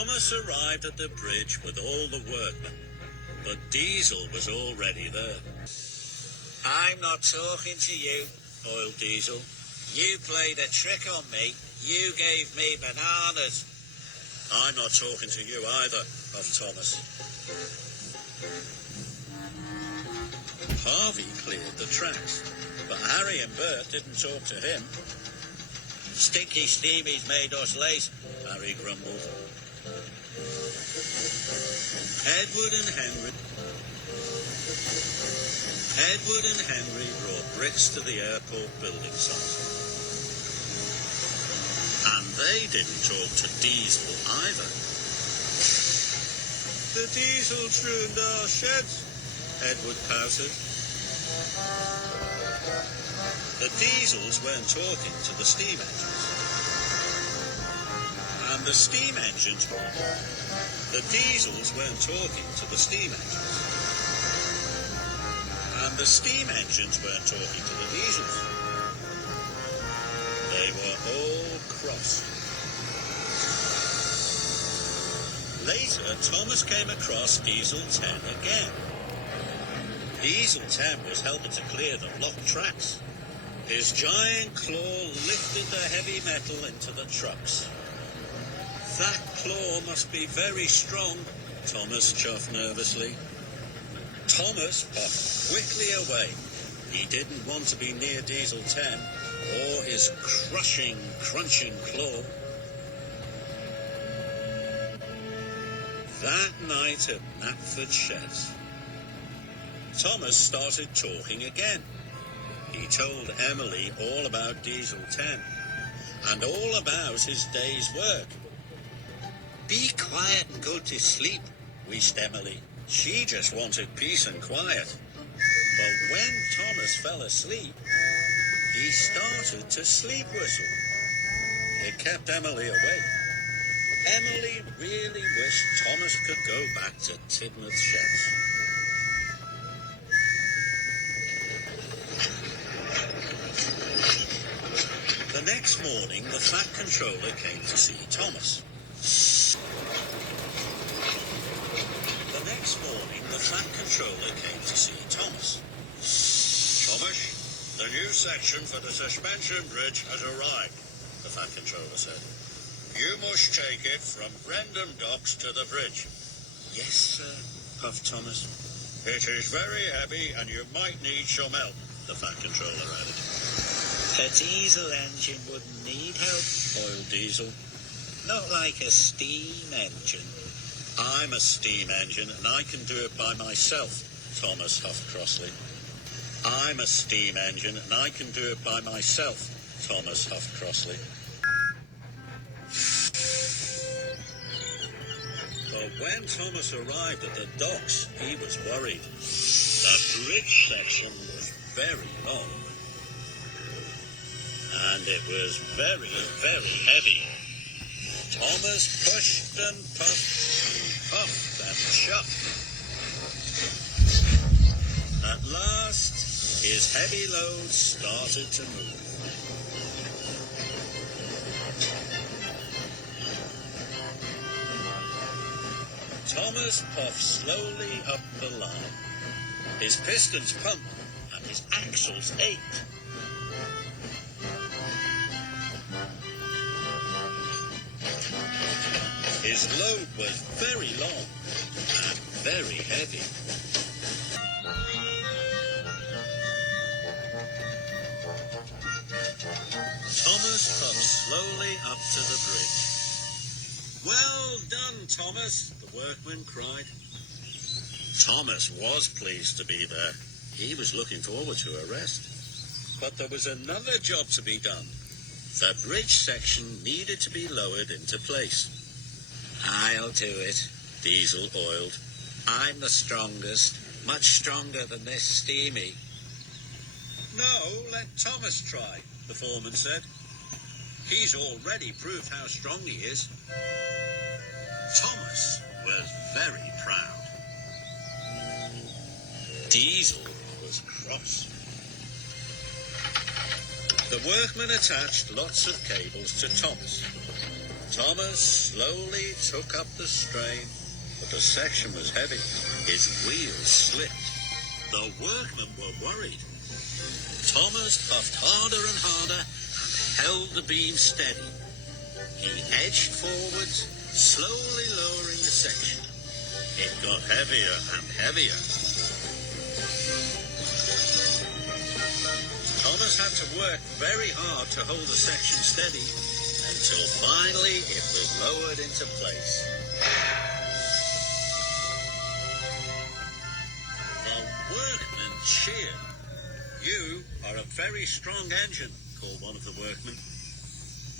Thomas arrived at the bridge with all the workmen, but Diesel was already there. I'm not talking to you, Oiled Diesel. you played a trick on me. You gave me bananas. I'm not talking to you either, puffed Thomas. Harvey cleared the tracks, but Harry and Bert didn't talk to him. Stinky Steamy's made us late, Harry grumbled. Edward and Henry brought bricks to the airport building site. And they didn't talk to Diesel either. The Diesels ruined our sheds, Edward pouted. The Diesels weren't talking to the steam engines. And the steam engines weren't. The Diesels weren't talking to the steam engines. And the steam engines weren't talking to the Diesels. They were all cross. Later, Thomas came across Diesel 10 again. Diesel 10 was helping to clear the blocked tracks. His giant claw lifted the heavy metal into the trucks. That claw must be very strong, Thomas chuffed nervously. Thomas puffed quickly away. He didn't want to be near Diesel 10 or his crushing, crunching claw. That night at Knapford Sheds, Thomas started talking again. He told Emily all about Diesel 10 and all about his day's work. Be quiet and go to sleep, wheezed Emily. She just wanted peace and quiet. But when Thomas fell asleep, he started to sleep whistle. It kept Emily awake. Emily really wished Thomas could go back to Tidmouth Sheds. The next morning, the Fat Controller came to see Thomas. Thomas, the new section for the suspension bridge has arrived, the Fat Controller said. You must take it from Brendam Docks to the bridge. Yes, sir, puffed Thomas. It is very heavy and you might need some help, the Fat Controller added. A diesel engine wouldn't need help, Oiled Diesel. Not like a steam engine. I'm a steam engine and I can do it by myself, Thomas huffed crossly. I'm a steam engine and I can do it by myself, Thomas huffed crossly. But when Thomas arrived at the docks, he was worried. The bridge section was very long. And it was very, very heavy. Thomas pushed and puffed and chuffed. At last, his heavy load started to move. Thomas puffed slowly up the line. His pistons pumped and his axles ached. His load was very long and very heavy. Thomas puffed slowly up to the bridge. Well done, Thomas, the workman cried. Thomas was pleased to be there. He was looking forward to a rest. But there was another job to be done. The bridge section needed to be lowered into place. I'll do it, Diesel oiled. I'm the strongest, much stronger than this Steamy. No, let Thomas try, the foreman said. He's already proved how strong he is. Thomas was very proud. Diesel was cross. The workmen attached lots of cables to Thomas. Thomas slowly took up the strain, but the section was heavy. His wheels slipped. The workmen were worried. Thomas puffed harder and harder and held the beam steady. He edged forwards, slowly lowering the section. It got heavier and heavier. Thomas had to work very hard to hold the section steady until finally it was lowered into place. The workmen cheered. "You are a very strong engine," called one of the workmen.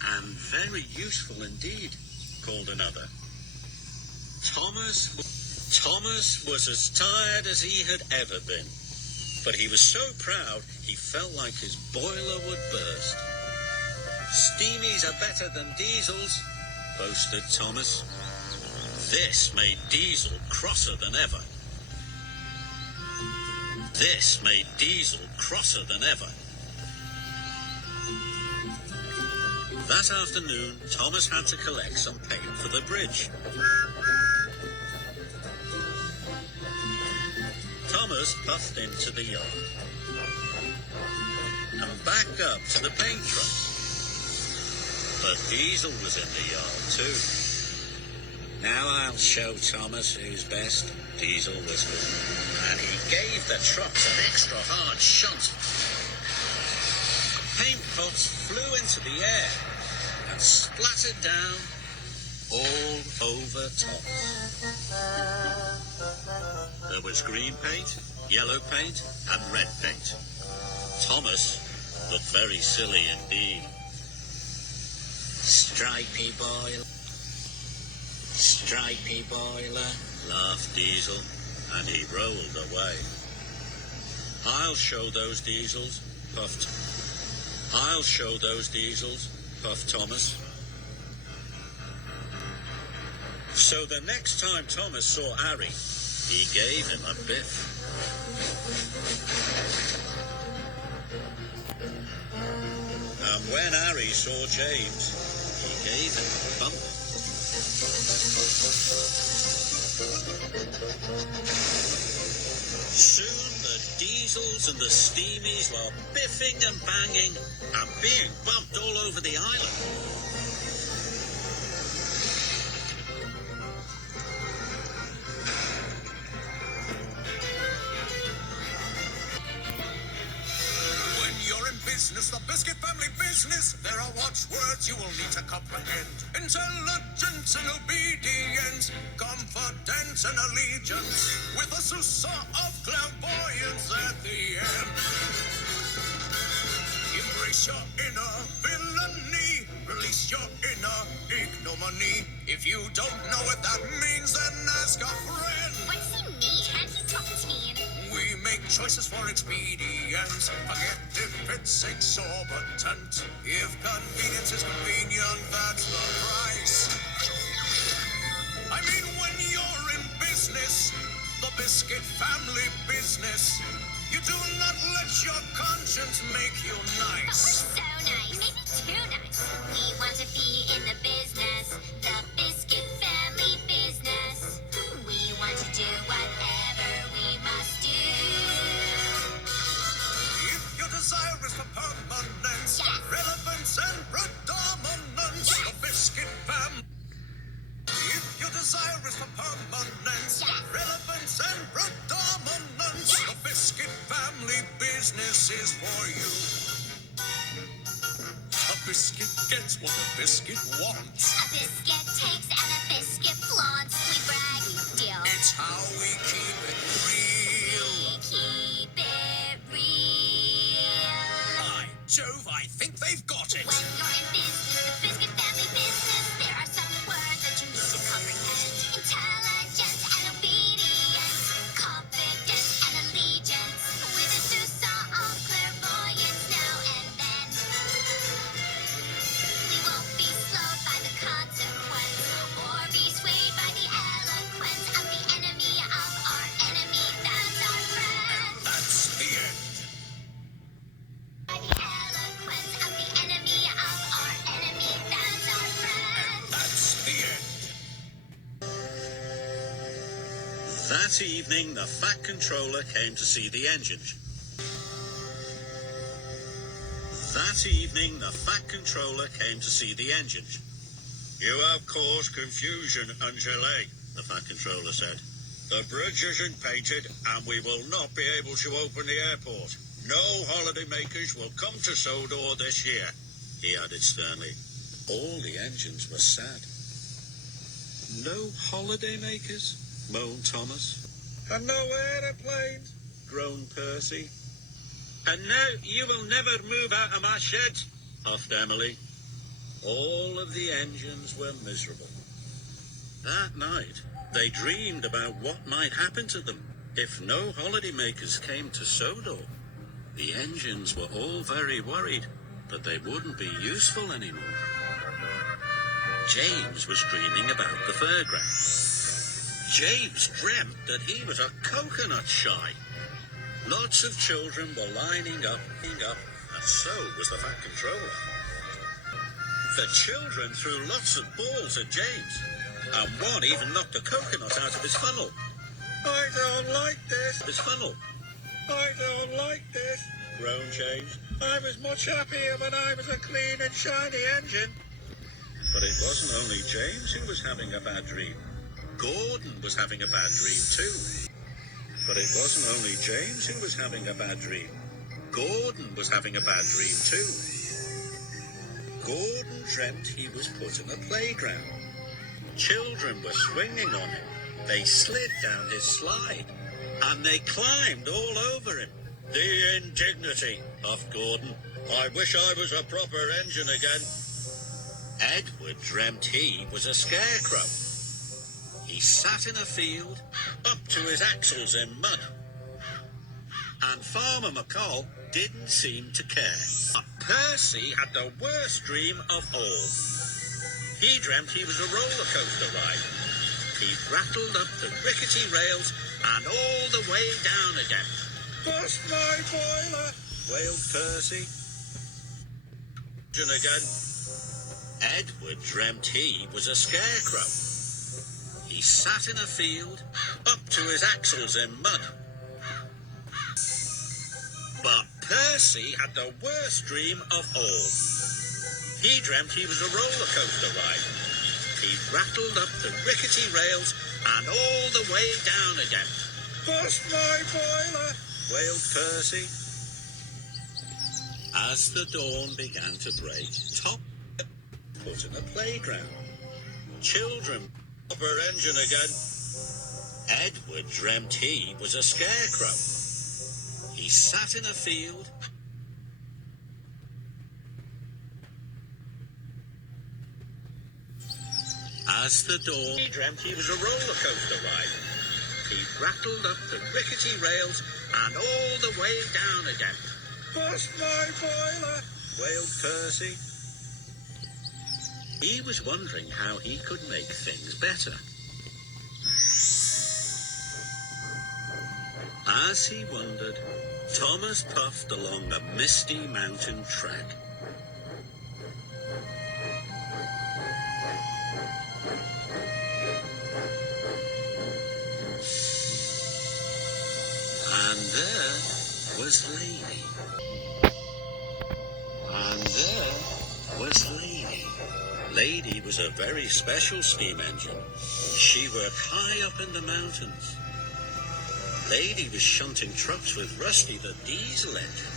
"And very useful indeed," called another. Thomas was as tired as he had ever been, but he was so proud he felt like his boiler would burst. "Steamies are better than diesels," boasted Thomas. This made Diesel crosser than ever. That afternoon, Thomas had to collect some paint for the bridge. Thomas puffed into the yard and backed up to the paint truck. But Diesel was in the yard too. "Now I'll show Thomas who's best," Diesel whispered, and he gave the trucks an extra hard shunt. Paint pots flew into the air and splattered down all over Thomas. There was green paint, yellow paint, and red paint. Thomas looked very silly indeed. Stripy boiler, laughed Diesel, and he rolled away. I'll show those diesels, puffed Thomas. So the next time Thomas saw Harry, he gave him a biff. And when Harry saw James, he gave him a bump. Soon the diesels and the steamies were biffing and banging and being bumped all over the island. The Biscuit family business, there are watchwords you will need to comprehend. Intelligence and obedience, confidence and allegiance, with a sousah of clairvoyance at the end. Embrace your inner villainy, release your inner ignominy. If you don't know what that means, then ask a friend. What's he mean? Can't he talk to me? We make choices for expedience. Forget if it's exorbitant. If convenience is convenient, that's the price. I mean, when you're in business, the Biscuit family business, you do not let your conscience make you nice. But we're so nice. Maybe too nice. We want to be in the business, the Biscuit family business. We want to do whatever we must do. If your desire is for permanence, Yes. relevance and predominance, Yes. the Biscuit family. If your desire is for permanence, Yes. relevance and predominance, Yes. the Biscuit family business is for you. A biscuit gets what a biscuit wants. A biscuit takes and a biscuit flaunts. We brag, we deal. It's how we keep it real. We keep it real. By Jove, I think they've got it. When you're in business, the Biscuit family business, there are some words that you need to comprehend. Intelligence and obedience, confidence and allegiance, with a sousah of clairvoyance now and then. We won't be slowed by the consequence, or be swayed by the eloquence of the enemy of our enemy. That's our friend. That's the end. By the eloquence of the enemy of our That evening, the Fat Controller came to see the engine. That evening, the Fat Controller came to see the engine. You have caused confusion, Angele, the Fat Controller said. The bridge isn't painted, and we will not be able to open the airport. No holidaymakers will come to Sodor this year, he added sternly. All the engines were sad. No holidaymakers, moaned Thomas. And no aeroplanes, groaned Percy. And now you will never move out of my shed, huffed Emily. All of the engines were miserable. That night, they dreamed about what might happen to them if no holidaymakers came to Sodor. The engines were all very worried that they wouldn't be useful anymore. James was dreaming about the fairground. James dreamt that he was a coconut shy. Lots of children were lining up, and so was the Fat Controller. The children threw lots of balls at James, and one even knocked a coconut out of his funnel. I don't like this. His funnel. I don't like this, groaned James. I was much happier when I was a clean and shiny engine. But it wasn't only James who was having a bad dream. Gordon was having a bad dream too. But it wasn't only James who was having a bad dream. Gordon was having a bad dream too. Gordon dreamt he was put in a playground. Children were swinging on him. They slid down his slide. And they climbed all over him. The indignity, huffed Gordon. I wish I was a proper engine again. Edward dreamt he was a scarecrow. He sat in a field, up to his axles in mud. And Farmer McCall didn't seem to care. But Percy had the worst dream of all. He dreamt he was a roller coaster ride. He rattled up the rickety rails and all the way down again. Bust my boiler, wailed Percy. Again. Edward dreamt he was a scarecrow. He sat in a field, up to his axles in mud. But Percy had the worst dream of all. He dreamt he was a roller coaster ride. He rattled up the rickety rails and all the way down again. Bust my boiler, wailed Percy. As the dawn began to break, Tom put in a playground. Children, upper engine again. Edward dreamt he was a scarecrow. He sat in a field. As the dawn, he dreamt he was a roller coaster ride. He rattled up the rickety rails and all the way down again. Bust my boiler, wailed Percy. He was wondering how he could make things better. As he wondered, Thomas puffed along a misty mountain track. And there was Lady. And there was Lady. Lady was a very special steam engine. She worked high up in the mountains. Lady was shunting trucks with Rusty the diesel engine.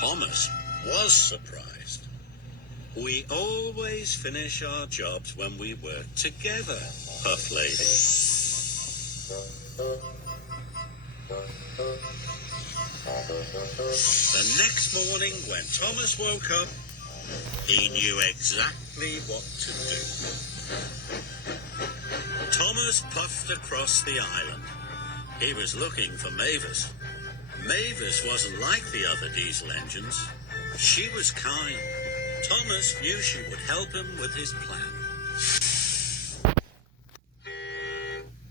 Thomas was surprised. We always finish our jobs when we work together, puffed Lady. The next morning, when Thomas woke up, he knew exactly what to do. Thomas puffed across the island. He was looking for Mavis. Mavis wasn't like the other diesel engines. She was kind. Thomas knew she would help him with his plan.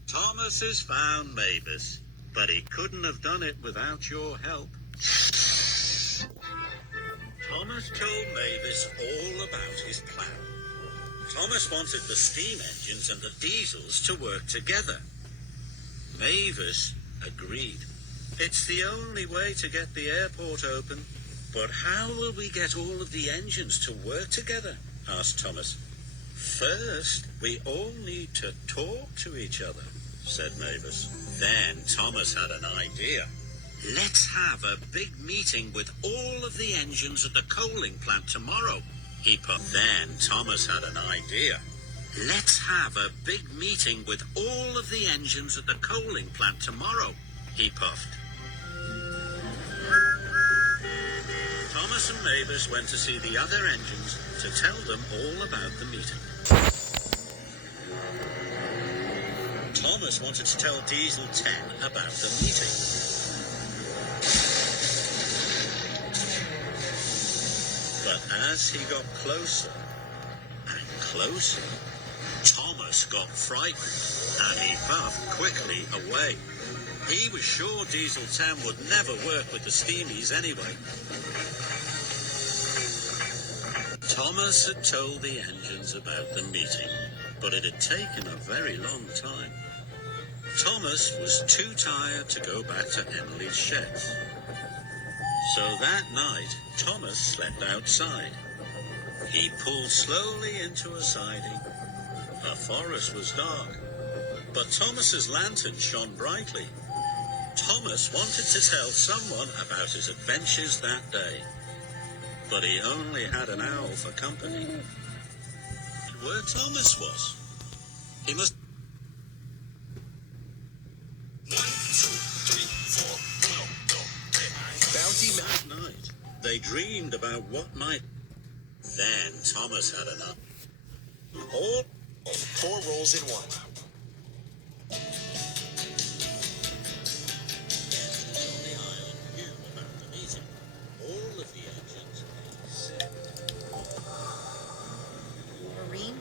Thomas has found Mavis, but he couldn't have done it without your help. Thomas told Mavis all about his plan. Thomas wanted the steam engines and the diesels to work together. Mavis agreed. It's the only way to get the airport open. But how will we get all of the engines to work together? Asked Thomas. First, we all need to talk to each other, said Mavis. Then Thomas had an idea. Let's have a big meeting with all of the engines at the coaling plant tomorrow, he puffed. Then Thomas had an idea. Let's have a big meeting with all of the engines at the coaling plant tomorrow, he puffed. Thomas and Mavis went to see the other engines to tell them all about the meeting. Thomas wanted to tell Diesel 10 about the meeting. But as he got closer and closer, Thomas got frightened and he puffed quickly away. He was sure Diesel 10 would never work with the steamies anyway. Thomas had told the engines about the meeting, but it had taken a very long time. Thomas was too tired to go back to Emily's sheds. So that night, Thomas slept outside. He pulled slowly into a siding. The forest was dark, but Thomas's lantern shone brightly. Thomas wanted to tell someone about his adventures that day, but he only had an owl for company. Where Thomas was, he must... 1, 2, 3, 4, go. Bounty that night, they dreamed about what might... Then Thomas had enough. All 4 rolls in 1.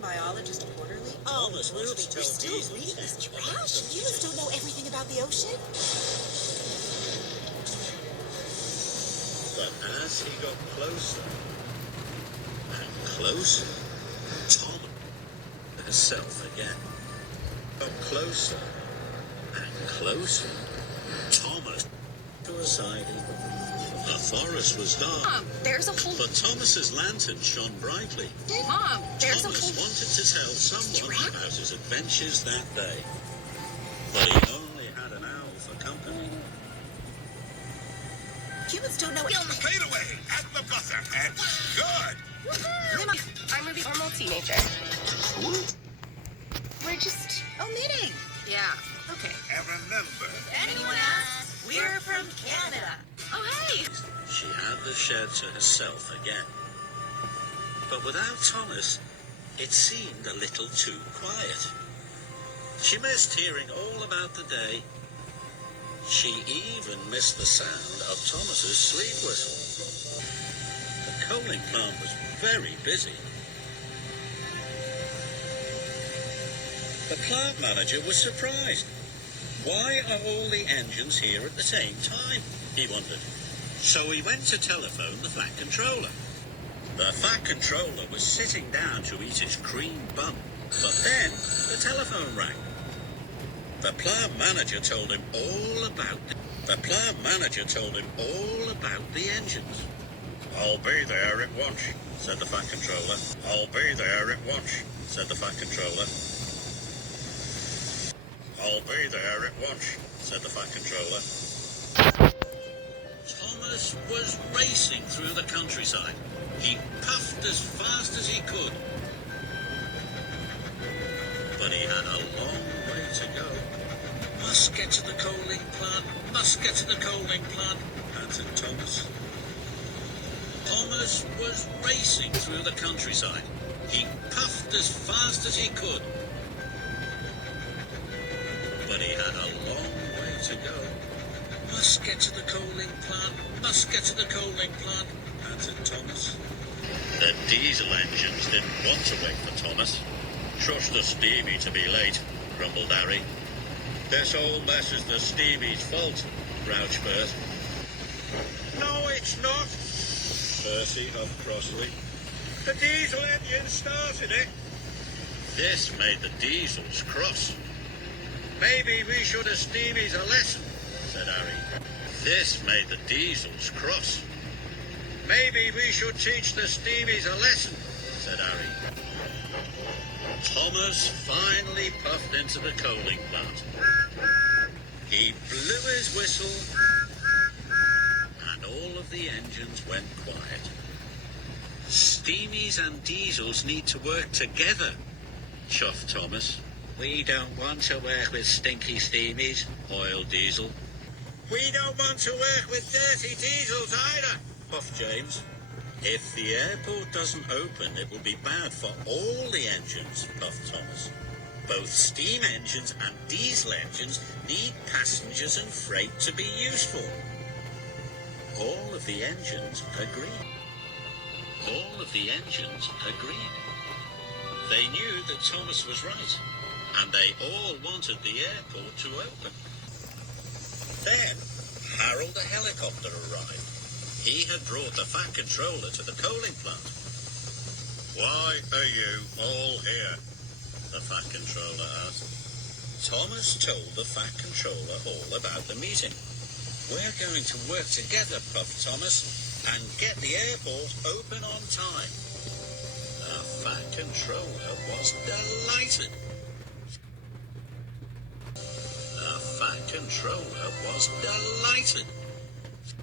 Biologist Quarterly? Oh, Ruby, you're still reading this trash? Humans don't know everything about the ocean? But as he got closer and closer, Thomas herself again. Got closer and closer, Thomas to a siding. The forest was dark. Mom, there's a whole... But Thomas's lantern shone brightly. Mom, there's Thomas a whole... wanted to tell someone Trap? about his adventures that day, but he only had an owl for company. Humans don't know... Fade away at the buzzer, and good. I'm a normal teenager. We're just omitting. Yeah, okay. And remember, Anyone else? We're from Canada. Oh, hey! She had the shed to herself again. But without Thomas, it seemed a little too quiet. She missed hearing all about the day. She even missed the sound of Thomas's sleep whistle. The coaling plant was very busy. The plant manager was surprised. Why are all the engines here at the same time? He wondered. So he went to telephone the flat controller. The fat controller was sitting down to eat his cream bun, but then the telephone rang. The plant manager told him all about the engines. I'll be there at once, said the fat controller. I'll be there at once, said the fat controller. I'll be there at once, said the fat controller. Thomas was racing through the countryside. He puffed as fast as he could. But he had a long way to go. Must get to the coaling plant, must get to the coaling plant, panted Thomas. Thomas was racing through the countryside. He puffed as fast as he could. But he had a long way to go. Must get to the coaling plant, must get to the coaling plant, panted Thomas. The diesel engines didn't want to wait for Thomas. Trust the steamy to be late, grumbled Harry. This whole mess is the steamy's fault, grouched Bert. No, it's not, Percy huffed crossly. The diesel engine started it. This made the Diesels cross. Maybe we should have Steamies a lesson, said Harry. This made the Diesels cross. Maybe we should teach the Steamies a lesson, said Harry. Thomas finally puffed into the coaling plant. He blew his whistle, and all of the engines went quiet. Steamies and Diesels need to work together, chuffed Thomas. We don't want to work with stinky steamies. Oil Diesel. We don't want to work with dirty diesels either, Puffed James. If the airport doesn't open, it will be bad for all the engines, puffed Thomas. Both steam engines and diesel engines need passengers and freight to be useful. All of the engines agreed. All of the engines agreed. They knew that Thomas was right, and they all wanted the airport to open. Then Harold the helicopter arrived. He had brought the Fat Controller to the coaling plant. Why are you all here? The Fat Controller asked. Thomas told the Fat Controller all about the meeting. We're going to work together, puffed Thomas, and get the airport open on time. The Fat Controller was delighted. The Fat Controller was delighted.